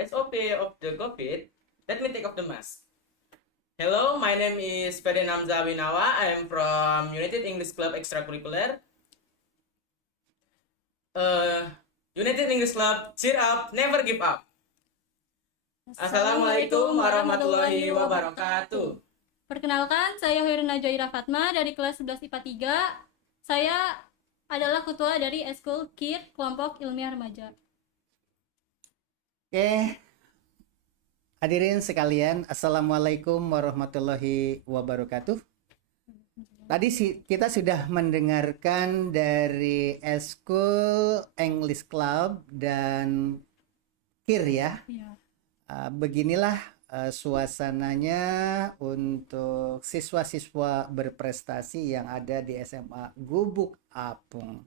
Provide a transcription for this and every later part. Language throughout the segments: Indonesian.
SOP of the COVID, let me take off the mask. Hello, my name is Ferdian Hamzah Winawa. I am from United English Club Extracurricular. United English Club, cheer up, never give up. Assalamualaikum warahmatullahi wabarakatuh. Perkenalkan, saya Hoirun Najwa Fatma dari kelas 11 IPA 3. Saya adalah ketua dari Eskul KIR, Kelompok Ilmiah Remaja. Oke, hadirin sekalian, Assalamualaikum warahmatullahi wabarakatuh. Tadi kita sudah mendengarkan dari Eskul English Club dan KIR ya. Ya. Beginilah suasananya untuk siswa-siswa berprestasi yang ada di SMA Gubuk Apung.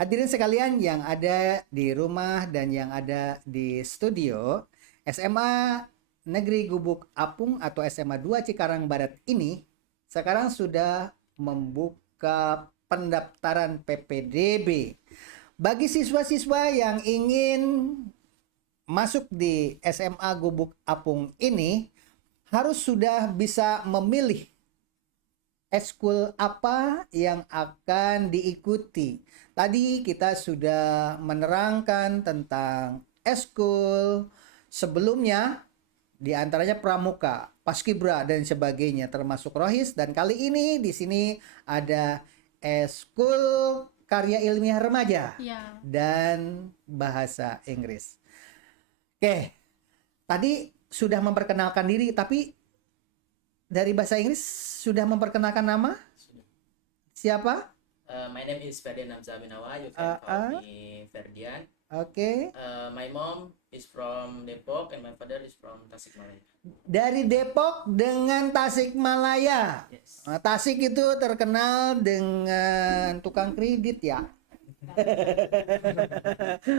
Hadirin sekalian yang ada di rumah dan yang ada di studio, SMA Negeri Gubuk Apung atau SMA 2 Cikarang Barat ini sekarang sudah membuka pendaftaran PPDB. Bagi siswa-siswa yang ingin masuk di SMA Gubuk Apung ini harus sudah bisa memilih eskul apa yang akan diikuti. Tadi kita sudah menerangkan tentang eskul sebelumnya, di antaranya pramuka, paskibra dan sebagainya termasuk rohis, dan kali ini di sini ada eskul karya ilmiah remaja Ya. dan bahasa Inggris. Oke, tadi sudah memperkenalkan diri, tapi dari bahasa Inggris sudah memperkenalkan nama? Siapa? My name is Ferdian Hamzah Winawa. You can call me Ferdian. Oke. My mom is from Depok and my father is from Tasikmalaya. Dari Depok dengan Tasikmalaya. Yes. Tasik itu terkenal dengan tukang kredit ya.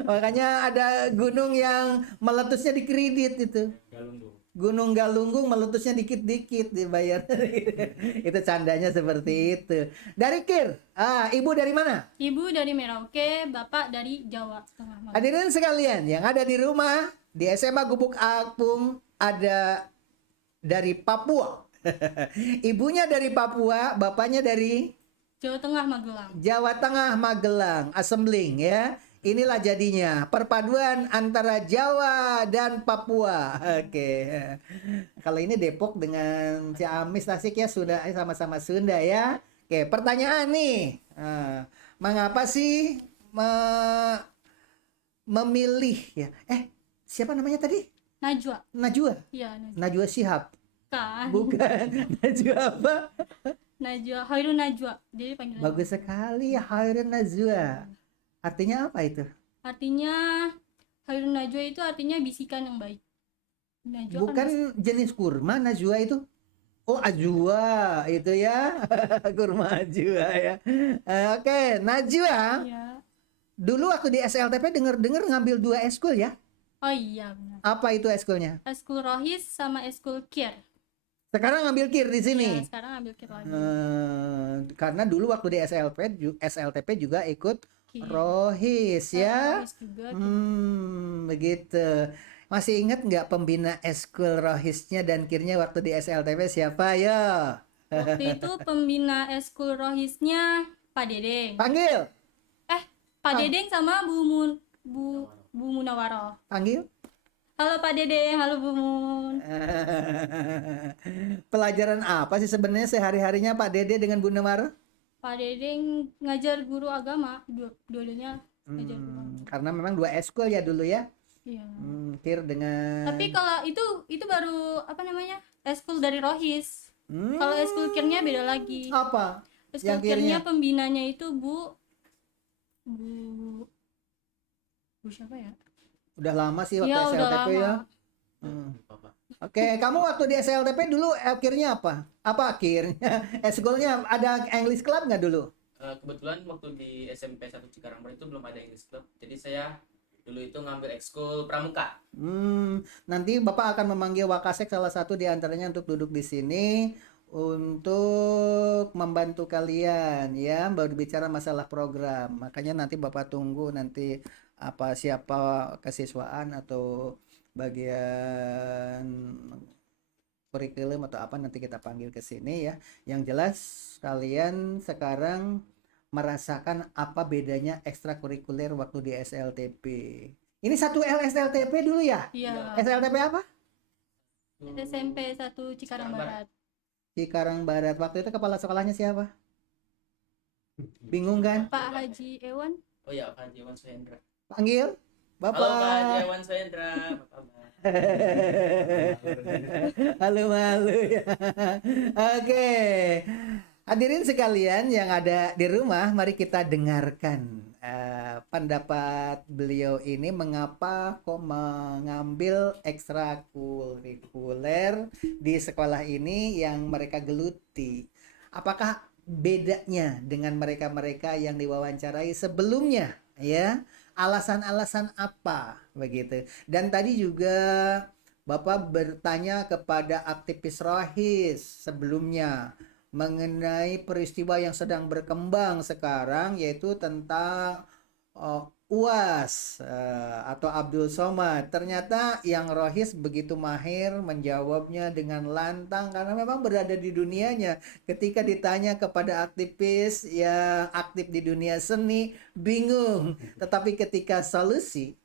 Makanya ada gunung yang meletusnya di kredit itu. Gunung Galunggung meletusnya dikit-dikit dibayar. Itu candanya seperti itu. Dari KIR, ibu dari mana? Ibu dari Merauke, bapak dari Jawa Tengah. Hadirin sekalian yang ada di rumah, di SMA Gubuk Apung ada dari Papua. Ibunya dari Papua, bapaknya dari Jawa Tengah Magelang. Jawa Tengah Magelang, Assembling ya. Inilah jadinya perpaduan antara Jawa dan Papua. Oke. Kalau ini Depok dengan Ciamis, Tasik ya sudah sama-sama Sunda ya. Oke, pertanyaan nih. Mengapa sih memilih ya? Siapa namanya tadi? Najwa. Najwa. Iya, Najwa. Najwa Shihab. Kan. Bukan. Najwa apa? Najwa, Hoirun Najwa. Jadi panggilan. Bagus sekali, Hairun Najwa. Artinya apa itu? Artinya Hoirun Najwa itu artinya bisikan yang baik. Najwa Bukan jenis kurma Najwa itu? Oh, ajwa itu ya. Kurma ajwa ya. Oke, Najwa. Iya. Dulu waktu di SLTP denger ngambil 2 eskul ya? Oh iya benar. Apa itu eskulnya? Eskul Rohis sama Eskul KIR. Sekarang ngambil KIR di sini. Ya, sekarang ambil KIR lagi. Karena dulu waktu di SLTP juga ikut KIR. Rohis ya. Rohis juga. Begitu. Masih ingat nggak pembina eskul Rohisnya dan KIR-nya waktu di SLTP siapa ya? Waktu itu pembina Eskul Rohisnya Pak Dedeng. Panggil. Pak Dedeng sama Bu Munawaroh. Panggil. Halo Pak Dedeng, halo Bu Mun. Pelajaran apa sih sebenarnya sehari-harinya Pak Dede dengan Bu Nawar? Pak Dedeng ngajar guru agama, dua-duanya ngajar guru agama. Karena memang 2 eskul ya dulu ya. Iya. KIR dengan. Tapi kalau itu baru apa namanya? Eskul dari Rohis. Kalau eskul KIR-nya beda lagi. Apa? Eskul Yang KIR-nya KIR-nya? pembinanya itu Bu siapa ya? Udah lama sih waktu Iya, udah SLTP lama. ya. Oke, kamu waktu di SLTP dulu KIR-nya apa? Apa KIR-nya? Eskulnya ada English Club nggak dulu? Kebetulan waktu di SMP 1 Cikarang Barat itu belum ada English Club. Jadi saya dulu itu ngambil ekskul pramuka. Nanti Bapak akan memanggil Wakasek salah satu di antaranya untuk duduk di sini untuk membantu kalian ya berbicara masalah program. Makanya nanti Bapak tunggu nanti siapa kesiswaan atau bagian kurikulum atau apa nanti kita panggil ke sini ya. Yang jelas kalian sekarang merasakan apa bedanya ekstrakurikuler waktu di SLTP. Ini satu SLTP dulu ya? Iya. SLTP apa? SMP 1 Cikarang Barat. Cikarang Barat. Waktu itu kepala sekolahnya siapa? Bingung kan? Pak Haji Ewan. Oh ya, Pak Haji Ewan Suhendra. Panggil Halo Pak Haji Bapak. Ewan Suhendra, apa kabar? Malu-malu ya. Oke. Hadirin sekalian yang ada di rumah, mari kita dengarkan pendapat beliau ini mengapa kok mengambil ekstrakurikuler di sekolah ini yang mereka geluti. Apakah bedanya dengan mereka-mereka yang diwawancarai sebelumnya ya? Alasan-alasan apa begitu. Dan tadi juga Bapak bertanya kepada aktivis Rohis sebelumnya mengenai peristiwa yang sedang berkembang sekarang, yaitu tentang UAS atau Abdul Somad. Ternyata yang Rohis begitu mahir menjawabnya dengan lantang karena memang berada di dunianya. Ketika ditanya kepada aktivis yang aktif di dunia seni, bingung. Tetapi ketika solusi,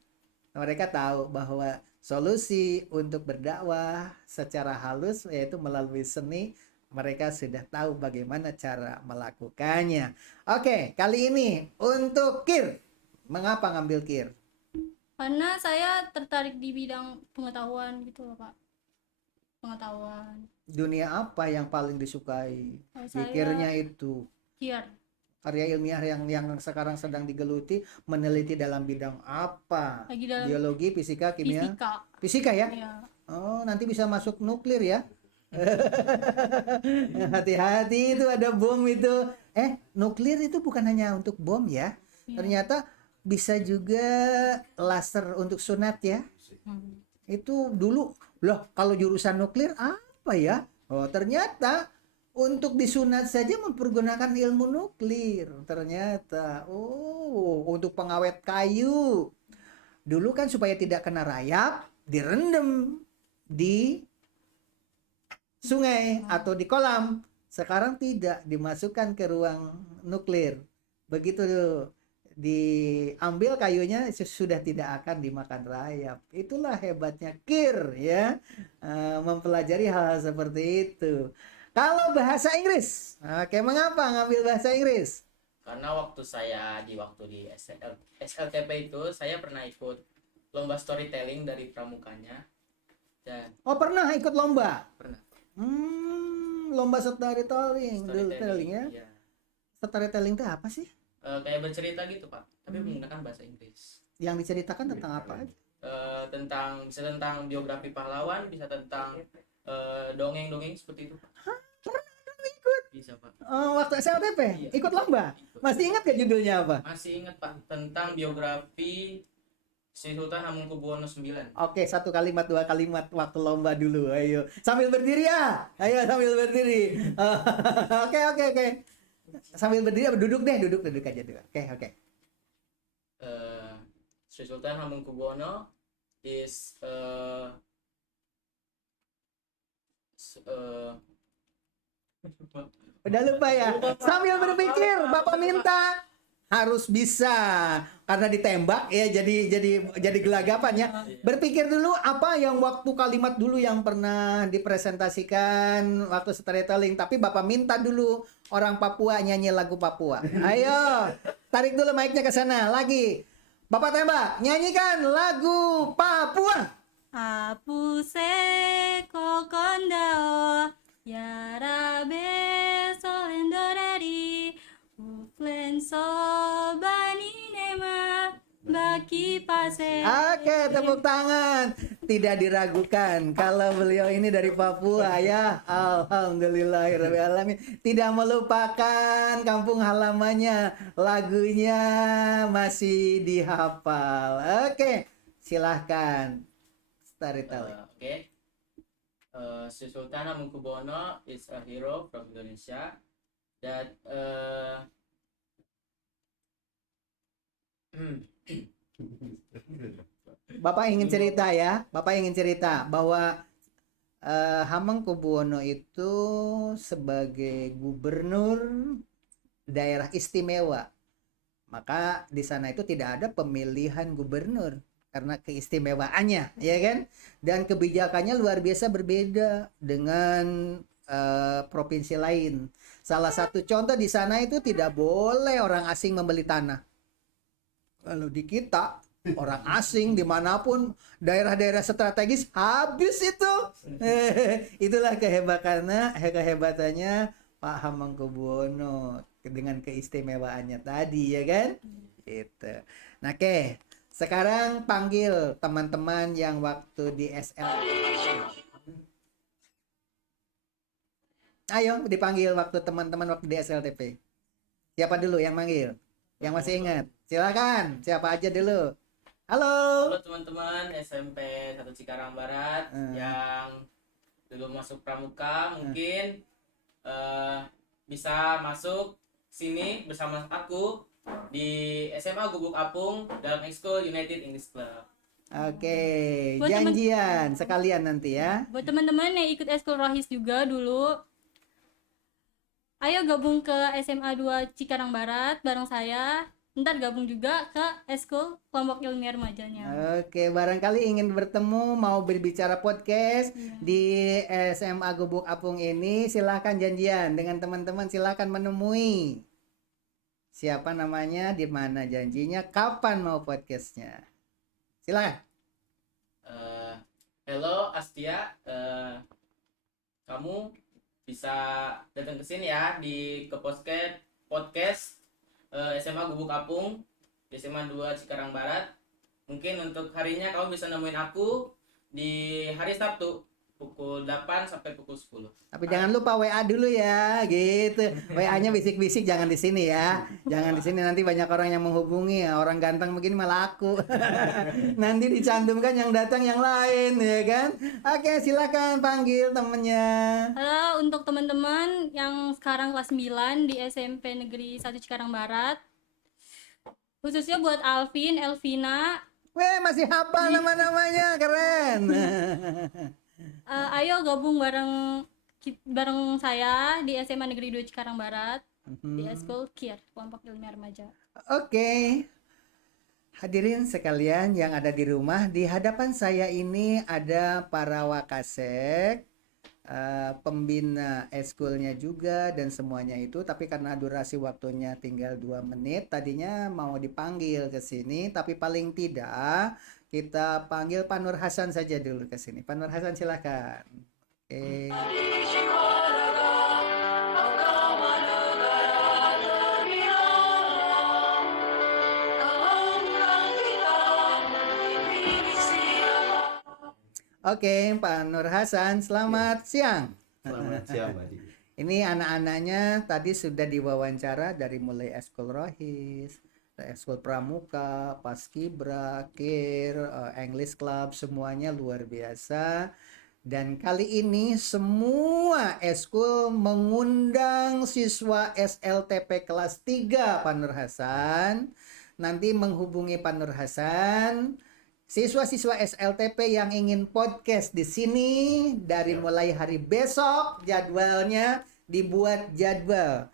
mereka tahu bahwa solusi untuk berdakwah secara halus yaitu melalui seni, mereka sudah tahu bagaimana cara melakukannya. Oke, kali ini untuk KIR. Mengapa ngambil KIR? Karena saya tertarik di bidang pengetahuan gitu loh Pak. Pengetahuan. Dunia apa yang paling disukai? Kalau Di saya KIR-nya itu KIR. karya ilmiah yang sekarang sedang digeluti meneliti dalam bidang apa? Lagi dalam Biologi, fisika, kimia? fisika. Fisika ya? Iya. Oh, nanti bisa masuk nuklir ya? Hati-hati itu ada bom itu. Nuklir itu bukan hanya untuk bom ya. Iya. Ternyata bisa juga laser untuk sunat ya. Itu dulu loh, kalau jurusan nuklir apa ya? Oh, ternyata untuk disunat saja mempergunakan ilmu nuklir. Ternyata untuk pengawet kayu. Dulu kan supaya tidak kena rayap, direndam di sungai atau di kolam. Sekarang tidak, dimasukkan ke ruang nuklir. Begitu diambil kayunya sudah tidak akan dimakan rayap. Itulah hebatnya KIR ya, mempelajari hal-hal seperti itu. Kalau bahasa Inggris, oke, mengapa ngambil bahasa Inggris? Karena waktu di SLTP itu saya pernah ikut lomba storytelling dari pramukanya dan Pernah ikut lomba? pernah Lomba storytelling ya. iya. Storytelling itu apa sih? Kayak bercerita gitu Pak, tapi menggunakan bahasa Inggris. Yang diceritakan tentang apa aja? Bisa tentang biografi pahlawan, bisa tentang dongeng-dongeng seperti itu Pak. Pernah ikut? Bisa Pak. Waktu SLTP Iya. ikut lomba. Ikut. Masih ingat gak judulnya apa? Masih ingat Pak, tentang biografi Sri Sultan Hamengkubuwono IX. Oke, 1 kalimat 2 kalimat waktu lomba dulu. Ayo, sambil berdiri ya. Ayo sambil berdiri. Oke. Sambil berdiri, duduk aja dulu. Oke. Sri Sultan Hamengkubuwono is Udah lupa ya. Sambil berpikir, Bapak minta harus bisa karena ditembak ya, jadi gelagapan ya. Berpikir dulu apa yang waktu kalimat dulu yang pernah dipresentasikan waktu storytelling, tapi Bapak minta dulu orang Papua nyanyi lagu Papua. Ayo, tarik dulu mic-nya ke sana lagi. Bapak tembak, nyanyikan lagu Papua. Apu se kokondao yarabe solendorari uflen sobani nema baki pase. Oke, tepuk tangan. Tidak diragukan kalau beliau ini dari Papua ya. Alhamdulillahirrahmanirrahim. Tidak melupakan kampung halamannya. Lagunya masih dihafal. Oke, silahkan. Storytelling. Sri Sultan Hamengkubuwono is a hero from Indonesia that Bapak ingin cerita ya, Bapak ingin cerita bahwa Hamengkubuwono itu sebagai gubernur daerah istimewa. Maka di sana itu tidak ada pemilihan gubernur karena keistimewaannya, ya kan? Dan kebijakannya luar biasa berbeda dengan provinsi lain. Salah satu contoh di sana itu tidak boleh orang asing membeli tanah. Kalau di kita orang asing dimanapun daerah-daerah strategis habis itu. Itulah kehebatannya Pak Hamengkubuwono dengan keistimewaannya tadi, ya kan? Itu. Nah, oke. Sekarang panggil teman-teman yang waktu di SL. Ayo dipanggil waktu teman-teman waktu di SLTP. Siapa dulu yang manggil? Yang masih ingat? Silakan. Siapa aja dulu? Halo. Halo teman-teman SMP 1 Cikarang Barat yang dulu masuk pramuka, mungkin bisa masuk sini bersama aku di SMA Gubuk Apung dalam ekskul United English Club. Oke, Buat janjian sekalian nanti ya. Buat teman-teman yang ikut eskul Rohis juga dulu, ayo gabung ke SMA 2 Cikarang Barat bareng saya. Ntar gabung juga ke eskul kelompok ilmiah remajanya. Oke, barangkali ingin bertemu mau berbicara podcast di SMA Gubuk Apung ini, silahkan janjian dengan teman-teman, silahkan menemui. Siapa namanya, di mana janjinya, kapan mau podcastnya. Silahkan. Hello Astia, kamu bisa datang ke sini ya di ke podcast SMA Gubuk Apung di SMA 2 Cikarang Barat. Mungkin untuk harinya kamu bisa nemuin aku di hari Sabtu pukul 8 sampai pukul 10. Tapi jangan lupa WA dulu ya, gitu. WA-nya bisik-bisik, jangan di sini ya. Jangan di sini, nanti banyak orang yang menghubungi. Orang ganteng begini malah aku. Nanti dicantumkan yang datang yang lain, ya kan? Oke, silakan panggil temennya. Halo untuk teman-teman yang sekarang kelas 9 di SMP Negeri 1 Cikarang Barat. Khususnya buat Alvin, Elvina. Weh, masih hafal nama-namanya, keren. Ayo gabung bareng saya di SMA Negeri 2 Cikarang Barat di Eskul KIR, kelompok ilmiah remaja. Oke. Hadirin sekalian yang ada di rumah, di hadapan saya ini ada para wakasek, pembina eskulnya juga dan semuanya itu, tapi karena durasi waktunya tinggal 2 menit, tadinya mau dipanggil ke sini, tapi paling tidak kita panggil Pak Nur Hasan saja dulu ke sini. Pak Nur Hasan silakan. Oke. Oke, Pak Nur Hasan, selamat siang. Selamat siang, Mbak Didi. Ini anak-anaknya tadi sudah diwawancara dari mulai Eskul Rohis, Eskul Pramuka, Paskibra, KIR, English Club, semuanya luar biasa. Dan kali ini semua eskul mengundang siswa SLTP kelas 3 Pak Nur Hasan. Nanti menghubungi Pak Nur Hasan. Siswa-siswa SLTP yang ingin podcast di sini dari mulai hari besok jadwalnya dibuat jadwal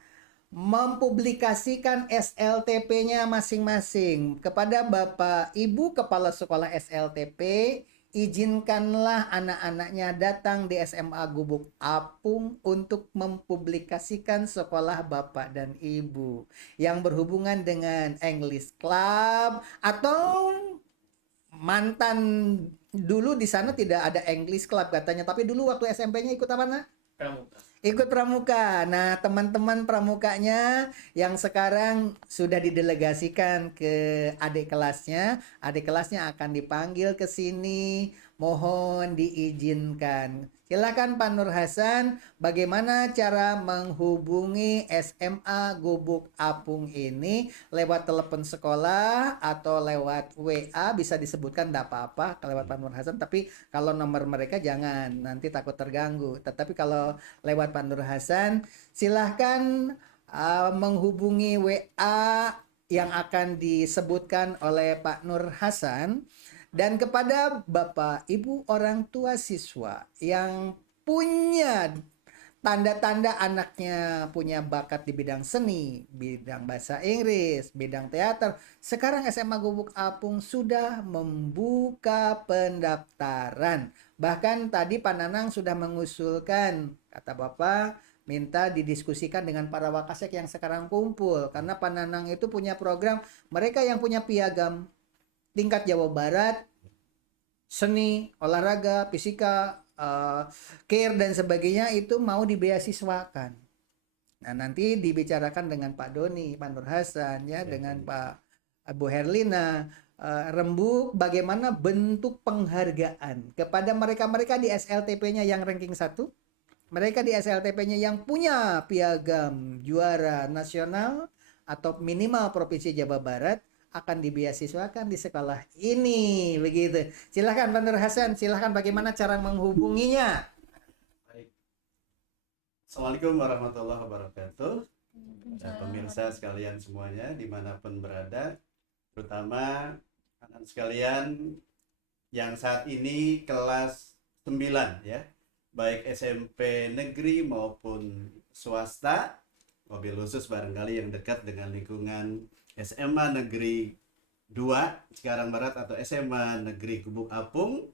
mempublikasikan SLTP-nya masing-masing kepada Bapak Ibu Kepala Sekolah SLTP. Izinkanlah anak-anaknya datang di SMA Gubuk Apung untuk mempublikasikan sekolah Bapak dan Ibu yang berhubungan dengan English Club atau mantan. Dulu di sana tidak ada English Club katanya, tapi dulu waktu SMP-nya ikut apa, Nak? Pramuka. Ikut pramuka. Nah, teman-teman pramukanya yang sekarang sudah didelegasikan ke adik kelasnya akan dipanggil ke sini. Mohon diizinkan. Silakan Pak Nur Hasan, bagaimana cara menghubungi SMA Gubuk Apung ini? Lewat telepon sekolah atau lewat WA, bisa disebutkan, tidak apa-apa lewat Pak Nur Hasan, tapi kalau nomor mereka jangan, nanti takut terganggu. Tetapi kalau lewat Pak Nur Hasan, silahkan menghubungi WA yang akan disebutkan oleh Pak Nur Hasan. Dan kepada Bapak, Ibu, orang tua siswa yang punya tanda-tanda anaknya punya bakat di bidang seni, bidang bahasa Inggris, bidang teater. Sekarang SMA Gubuk Apung sudah membuka pendaftaran. Bahkan tadi Pak Nanang sudah mengusulkan, kata Bapak, minta didiskusikan dengan para wakasek yang sekarang kumpul. Karena Pak Nanang itu punya program, mereka yang punya piagam tingkat Jawa Barat, seni, olahraga, fisika, care dan sebagainya itu mau dibeasiswakan. Nah, nanti dibicarakan dengan Pak Doni, Pak Nur Hasan ya, dengan Pak Bu Herlina, rembuk bagaimana bentuk penghargaan kepada mereka-mereka di SLTP-nya yang ranking 1, mereka di SLTP-nya yang punya piagam juara nasional atau minimal Provinsi Jawa Barat akan dibeasiswakan di sekolah ini, begitu. Silahkan Pak Nur Hasan, silahkan bagaimana cara menghubunginya. Baik. Assalamualaikum warahmatullahi wabarakatuh. Pemirsa sekalian semuanya dimanapun berada, terutama anak sekalian yang saat ini kelas 9 ya, baik SMP negeri maupun swasta, mobil khusus barangkali yang dekat dengan lingkungan SMA Negeri 2 Cikarang Barat atau SMA Negeri Gubuk Apung.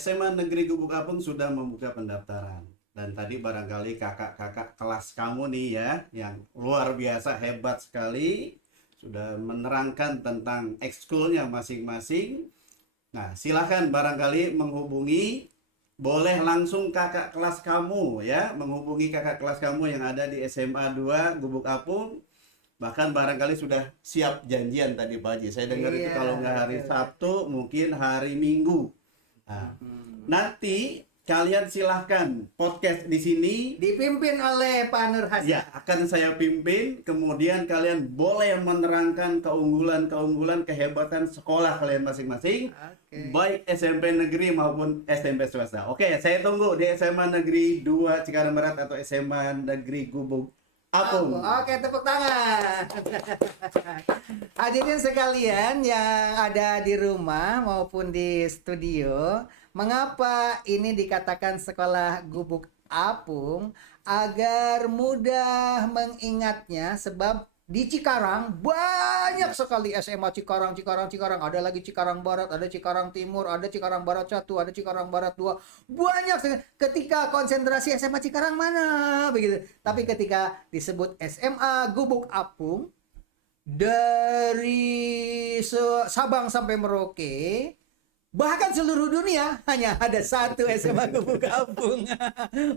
SMA Negeri Gubuk Apung sudah membuka pendaftaran. Dan tadi barangkali kakak-kakak kelas kamu nih ya, yang luar biasa hebat sekali, sudah menerangkan tentang ekskulnya masing-masing. Nah, silahkan barangkali menghubungi, boleh langsung kakak kelas kamu ya, menghubungi kakak kelas kamu yang ada di SMA 2 Gubuk Apung. Bahkan barangkali sudah siap janjian tadi Pak Haji. Saya dengar itu kalau nggak hari Sabtu, mungkin hari Minggu. Nah, nanti kalian silahkan podcast di sini Dipimpin oleh Pak Nur Hasan. ya, akan saya pimpin. Kemudian kalian boleh menerangkan keunggulan-keunggulan, kehebatan sekolah kalian masing-masing, Oke. baik SMP negeri maupun SMP swasta. Oke, saya tunggu di SMA Negeri 2 Cikarang Barat atau SMA Negeri Gubuk Apung. Oke, tepuk tangan. Hadirin sekalian yang ada di rumah maupun di studio, mengapa ini dikatakan sekolah Gubuk Apung? Agar mudah mengingatnya, sebab di Cikarang banyak sekali SMA Cikarang. Ada lagi Cikarang Barat, ada Cikarang Timur, ada Cikarang Barat 1, ada Cikarang Barat 2. Banyak sekali. Ketika konsentrasi SMA Cikarang mana begitu. Tapi ketika disebut SMA Gubuk Apung, dari Sabang sampai Merauke, bahkan seluruh dunia hanya ada satu SMA Gubuk Apung.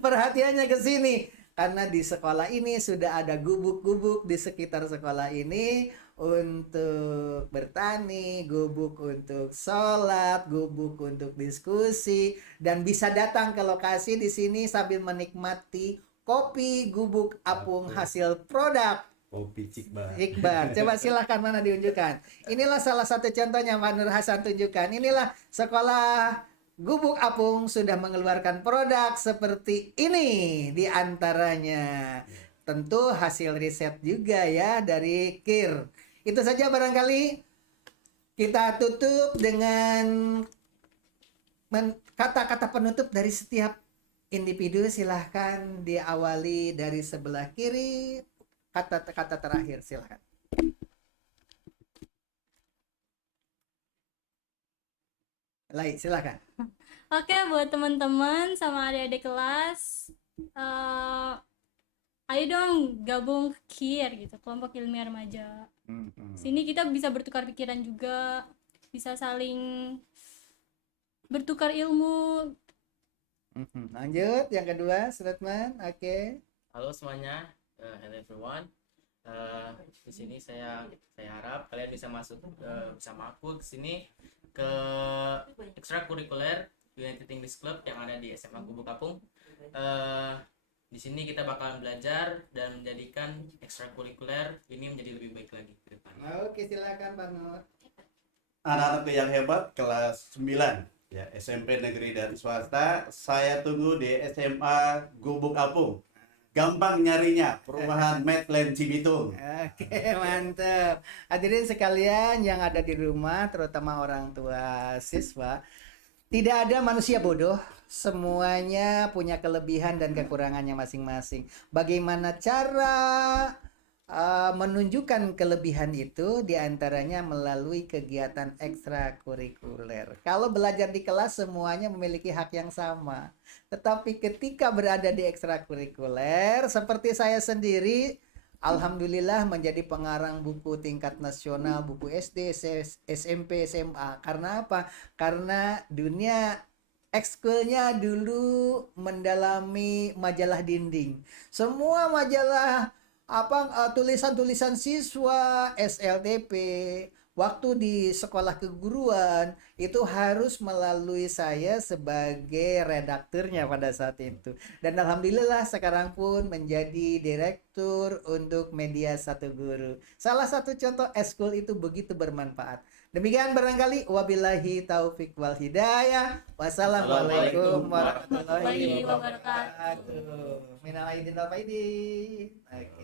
Perhatiannya ke sini. Karena di sekolah ini sudah ada gubuk-gubuk di sekitar sekolah ini untuk bertani, gubuk untuk sholat, gubuk untuk diskusi, dan bisa datang ke lokasi di sini sambil menikmati kopi Gubuk Apung hasil produk Kopi Cikbar. Iqbar. Coba silahkan, mana diunjukkan. Inilah salah satu contohnya Pak Nur Hasan tunjukkan. Inilah sekolah Gubuk Apung sudah mengeluarkan produk seperti ini di antaranya. Tentu hasil riset juga ya dari KIR. Itu saja barangkali kita tutup dengan kata-kata penutup dari setiap individu. Silahkan diawali dari sebelah kiri. Kata-kata terakhir silahkan. Lai, silakan. Oke, buat teman-teman sama adik-adik kelas, ayo dong gabung KIR gitu, kelompok ilmiah remaja. Sini kita bisa bertukar pikiran juga, bisa saling bertukar ilmu. Lanjut, yang kedua, Suratman. Oke. Halo semuanya, hello everyone. Di sini saya harap kalian bisa masuk bersama aku ke sini ke ekstrakurikuler United English Club yang ada di SMA Gubuk Apung. Di sini kita bakalan belajar dan menjadikan ekstrakurikuler ini menjadi lebih baik lagi ke depan. Oke, silakan Pak Nur. Anak-anakku yang hebat kelas 9 ya, SMP negeri dan swasta, saya tunggu di SMA Gubuk Apung. gampang nyarinya. Perumahan Medland Cibitung. Oke, mantap. Hadirin sekalian yang ada di rumah, terutama orang tua siswa, tidak ada manusia bodoh. Semuanya punya kelebihan dan kekurangannya masing-masing. Bagaimana cara menunjukkan kelebihan itu diantaranya melalui kegiatan ekstrakurikuler. Kalau belajar di kelas semuanya memiliki hak yang sama. Tetapi ketika berada di ekstrakurikuler, seperti saya sendiri, alhamdulillah menjadi pengarang buku tingkat nasional, buku SD, SMP, SMA. Karena apa? Karena dunia ekskulnya dulu mendalami majalah dinding. Semua majalah tulisan-tulisan siswa SLTP waktu di sekolah keguruan itu harus melalui saya sebagai redakturnya pada saat itu. Dan alhamdulillah sekarang pun menjadi direktur untuk media Satu Guru. Salah satu contoh eskul itu begitu bermanfaat. Demikian barangkali, wabillahi taufik wal hidayah. Wassalamualaikum warahmatullahi wabarakatuh. Minal aidin wal faidin. Oke.